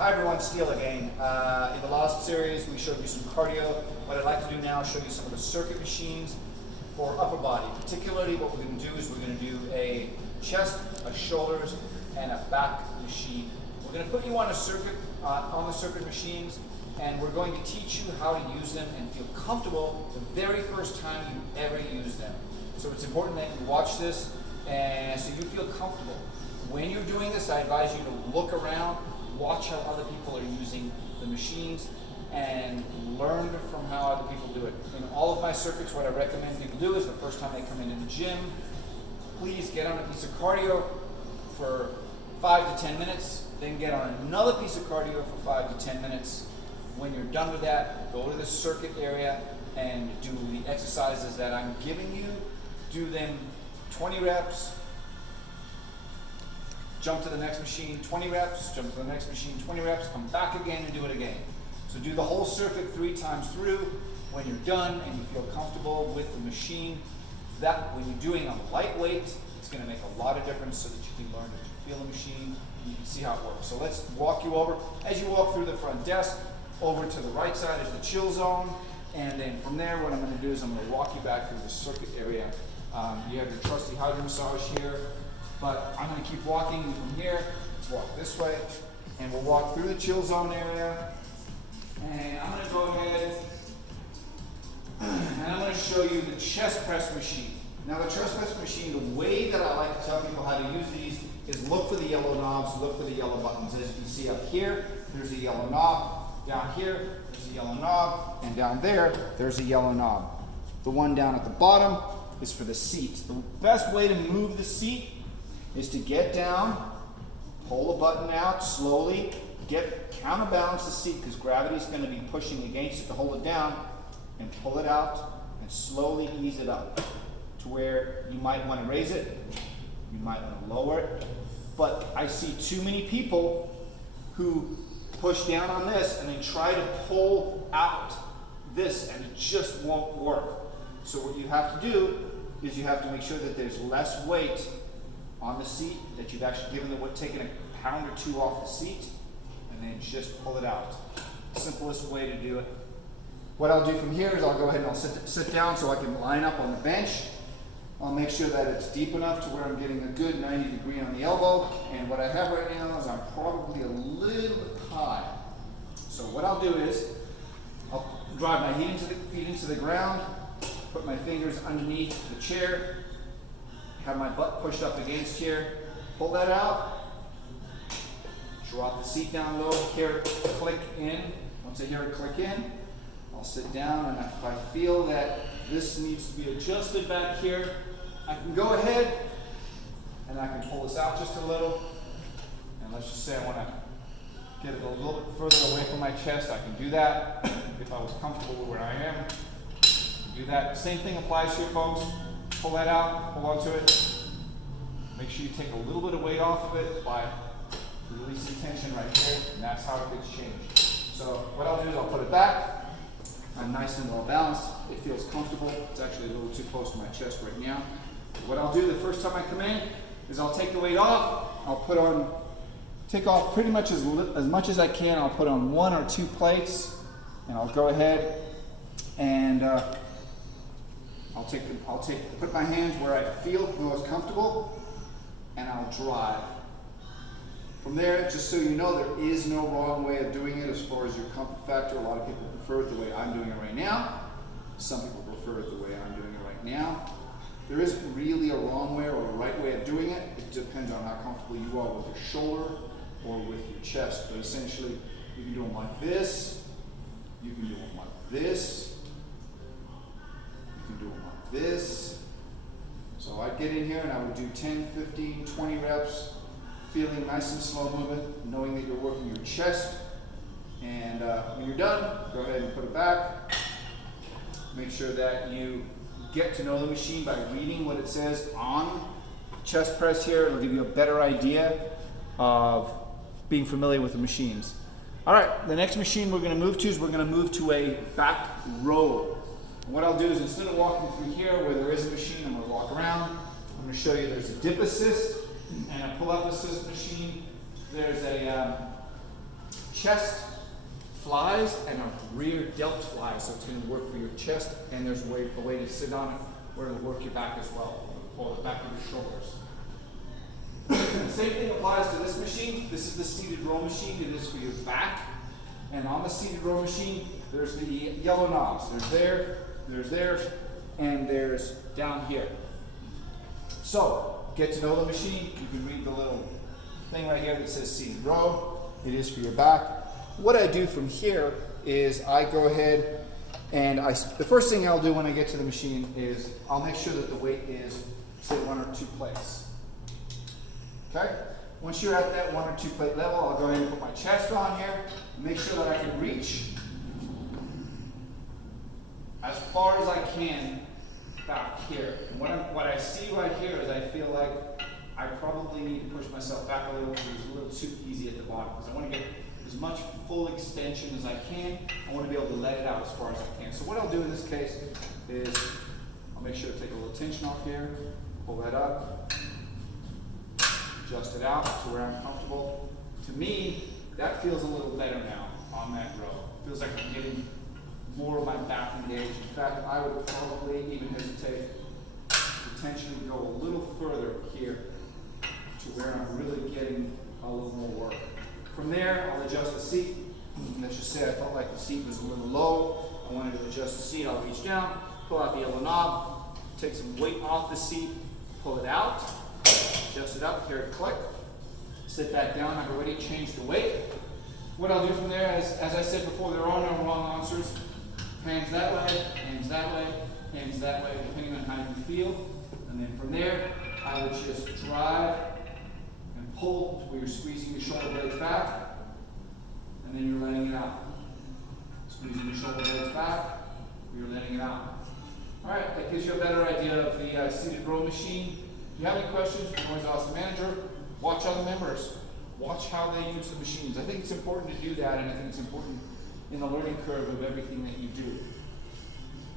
Hi everyone, Steele again. In the last series we showed you some cardio. What I'd like to do now is show you some of the circuit machines for upper body. Particularly what we're going to do is we're going to do a chest, a shoulders, and a back machine. We're going to put you on a circuit, on the circuit machines, and we're going to teach you how to use them and feel comfortable the very first time you ever use them. So it's important that you watch this and so you feel comfortable. When you're doing this, I advise you to look around, watch how other people are using the machines, and learn from how other people do it. In all of my circuits, what I recommend people do is the first time they come into the gym, please get on a piece of cardio for 5 to 10 minutes, then get on another piece of cardio for 5 to 10 minutes. When you're done with that, go to the circuit area and do the exercises that I'm giving you. Do them 20 reps, jump to the next machine, 20 reps, jump to the next machine, 20 reps, come back again and do it again. So do the whole circuit 3 times through. When you're done and you feel comfortable with the machine, that when you're doing a lightweight, it's going to make a lot of difference so that you can learn to feel the machine and you can see how it works. So let's walk you over. As you walk through the front desk, over to the right side is the chill zone, and then from there what I'm going to do is I'm going to walk you back through the circuit area. You have your trusty hydro massage here. But I'm going to keep walking from here. Let's walk this way. And we'll walk through the chill zone area. And I'm going to go ahead and I'm going to show you the chest press machine. Now the chest press machine, the way that I like to tell people how to use these is look for the yellow knobs, look for the yellow buttons. As you can see up here, there's a yellow knob. Down here, there's a yellow knob. And down there, there's a yellow knob. The one down at the bottom is for the seat. The best way to move the seat is to get down, pull the button out slowly, counterbalance the seat because gravity is going to be pushing against it to hold it down, and pull it out and slowly ease it up to where you might want to raise it, you might want to lower it. But I see too many people who push down on this and then try to pull out this and it just won't work. So what you have to do is you have to make sure that there's less weight on the seat, that you've actually taken a pound or 2 off the seat, and then just pull it out. Simplest way to do it. What I'll do from here is I'll go ahead and I'll sit down so I can line up on the bench. I'll make sure that it's deep enough to where I'm getting a good 90 degree on the elbow, and what I have right now is I'm probably a little bit high. So what I'll do is I'll drive my feet into the ground, put my fingers underneath the chair, have my butt pushed up against here, pull that out, drop the seat down low, hear it click in. Once I hear it click in, I'll sit down, and if I feel that this needs to be adjusted back here, I can go ahead and I can pull this out just a little, and let's just say I want to get it a little bit further away from my chest, I can do that. If I was comfortable with where I am, do that. Same thing applies here, folks. Pull that out, hold on to it. Make sure you take a little bit of weight off of it by releasing tension right here, and that's how it gets changed. So what I'll do is I'll put it back. I'm nice and well balanced. It feels comfortable. It's actually a little too close to my chest right now. What I'll do the first time I come in is I'll take the weight off. I'll take off pretty much as much as I can. I'll put on 1 or 2 plates, and I'll go ahead and put my hands where I feel the most comfortable, and I'll drive. From there, just so you know, there is no wrong way of doing it as far as your comfort factor. A lot of people prefer it the way I'm doing it right now. Some people prefer it the way I'm doing it right now. There isn't really a wrong way or a right way of doing it. It depends on how comfortable you are with your shoulder or with your chest. But essentially, you can do them like this. You can do them like this. You can do them like this. So I'd get in here and I would do 10, 15, 20 reps, feeling nice and slow movement, knowing that you're working your chest. And when you're done, go ahead and put it back. Make sure that you get to know the machine by reading what it says on chest press here. It'll give you a better idea of being familiar with the machines. All right, the next machine we're going to move to is we're going to move to a back row. And what I'll do is instead of walking through here where there is a machine, I'm going to walk around. I'm going to show you there's a dip assist and a pull-up assist machine. There's a chest flies and a rear delt flies, so it's going to work for your chest, and there's a way to sit on it where it'll work your back as well. Pull the back of your shoulders. The same thing applies to this machine. This is the seated row machine. It is for your back. And on the seated row machine, there's the yellow knobs. There's there, and there's down here. So, get to know the machine. You can read the little thing right here that says seated row. It is for your back. What I do from here is I go ahead and the first thing I'll do when I get to the machine is I'll make sure that the weight is, say, 1 or 2 plates. Okay? Once you're at that 1 or 2 plate level, I'll go ahead and put my chest on here, make sure that I can reach as far as I can back here. And what I see right here is I feel like I probably need to push myself back a little because it's a little too easy at the bottom, because I want to get as much full extension as I can. I want to be able to let it out as far as I can. So what I'll do in this case is I'll make sure to take a little tension off here, pull that up, adjust it out to where I'm comfortable. To me, that feels a little better now on that row. Feels like I'm getting more of my back engaged. In fact, I would probably even hesitate to potentially go a little further here to where I'm really getting a little more work. From there, I'll adjust the seat. Let's just say I felt like the seat was a little low. I wanted to adjust the seat. I'll reach down, pull out the yellow knob, take some weight off the seat, pull it out, adjust it up, hear it click, sit back down. I've already changed the weight. What I'll do from there is, as I said before, there are no wrong answers. Hands that way, hands that way, hands that way, depending on how you feel. And then from there, I would just drive and pull to where you're squeezing your shoulder blades back, and then you're letting it out. Squeezing your shoulder blades back, you're letting it out. All right, that gives you a better idea of the seated row machine. If you have any questions, you can always ask the manager. Watch other members. Watch how they use the machines. I think it's important to do that, and I think it's important in the learning curve of everything that you do.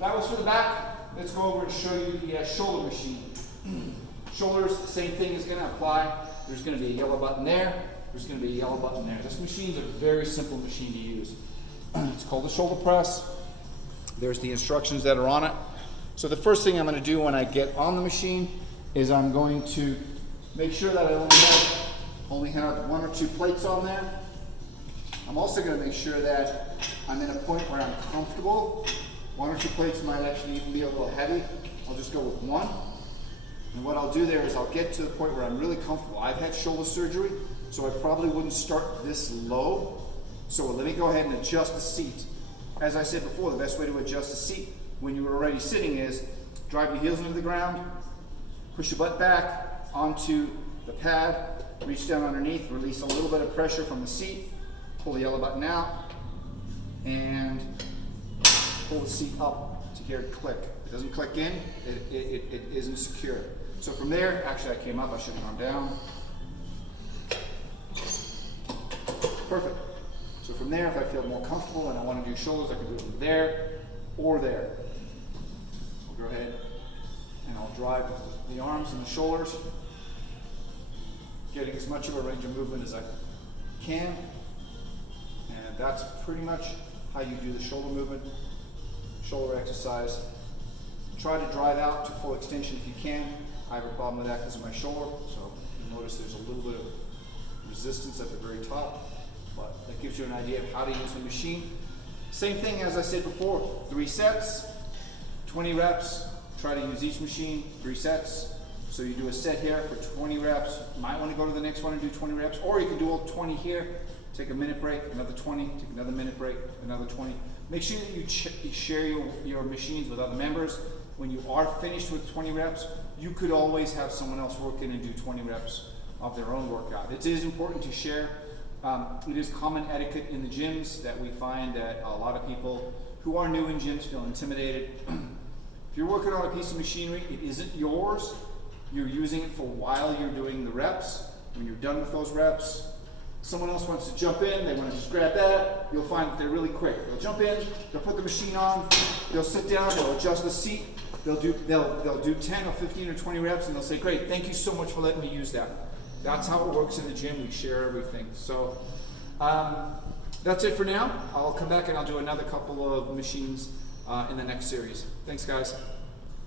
That was for the back. Let's go over and show you the shoulder machine. Shoulders, the same thing is going to apply. There's going to be a yellow button there. There's going to be a yellow button there. This machine is a very simple machine to use. It's called the shoulder press. There's the instructions that are on it. So the first thing I'm going to do when I get on the machine is I'm going to make sure that I only have 1 or 2 plates on there. I'm also going to make sure that I'm in a point where I'm comfortable. 1 or 2 plates might actually even be a little heavy. I'll just go with 1. And what I'll do there is I'll get to the point where I'm really comfortable. I've had shoulder surgery, so I probably wouldn't start this low. So let me go ahead and adjust the seat. As I said before, the best way to adjust the seat when you're already sitting is drive your heels into the ground, push your butt back onto the pad, reach down underneath, release a little bit of pressure from the seat, pull the yellow button out, and pull the seat up to hear it click. If it doesn't click in, it isn't secure. So from there, actually I came up, I should have gone down. Perfect. So from there, if I feel more comfortable and I want to do shoulders, I can do it from there or there. I'll go ahead and I'll drive the arms and the shoulders, getting as much of a range of movement as I can. And that's pretty much how you do the shoulder movement, shoulder exercise. Try to drive out to full extension if you can. I have a problem with that because of my shoulder, so you'll notice there's a little bit of resistance at the very top, but that gives you an idea of how to use the machine. Same thing as I said before, 3 sets, 20 reps. Try to use each machine, 3 sets. So you do a set here for 20 reps. You might want to go to the next one and do 20 reps, or you can do all 20 here, take a minute break, another 20, take another minute break, another 20. Make sure that you share your machines with other members. When you are finished with 20 reps, you could always have someone else work in and do 20 reps of their own workout. It is important to share. It is common etiquette in the gyms that we find that a lot of people who are new in gyms feel intimidated. If you're working on a piece of machinery, it isn't yours. You're using it for while you're doing the reps. When you're done with those reps, someone else wants to jump in, they want to just grab that, you'll find that they're really quick. They'll jump in, they'll put the machine on, they'll sit down, they'll adjust the seat, they'll do 10 or 15 or 20 reps, and they'll say, great, thank you so much for letting me use that. That's how it works in the gym. We share everything. So That's it for now. I'll come back and I'll do another couple of machines in the next series. Thanks, guys.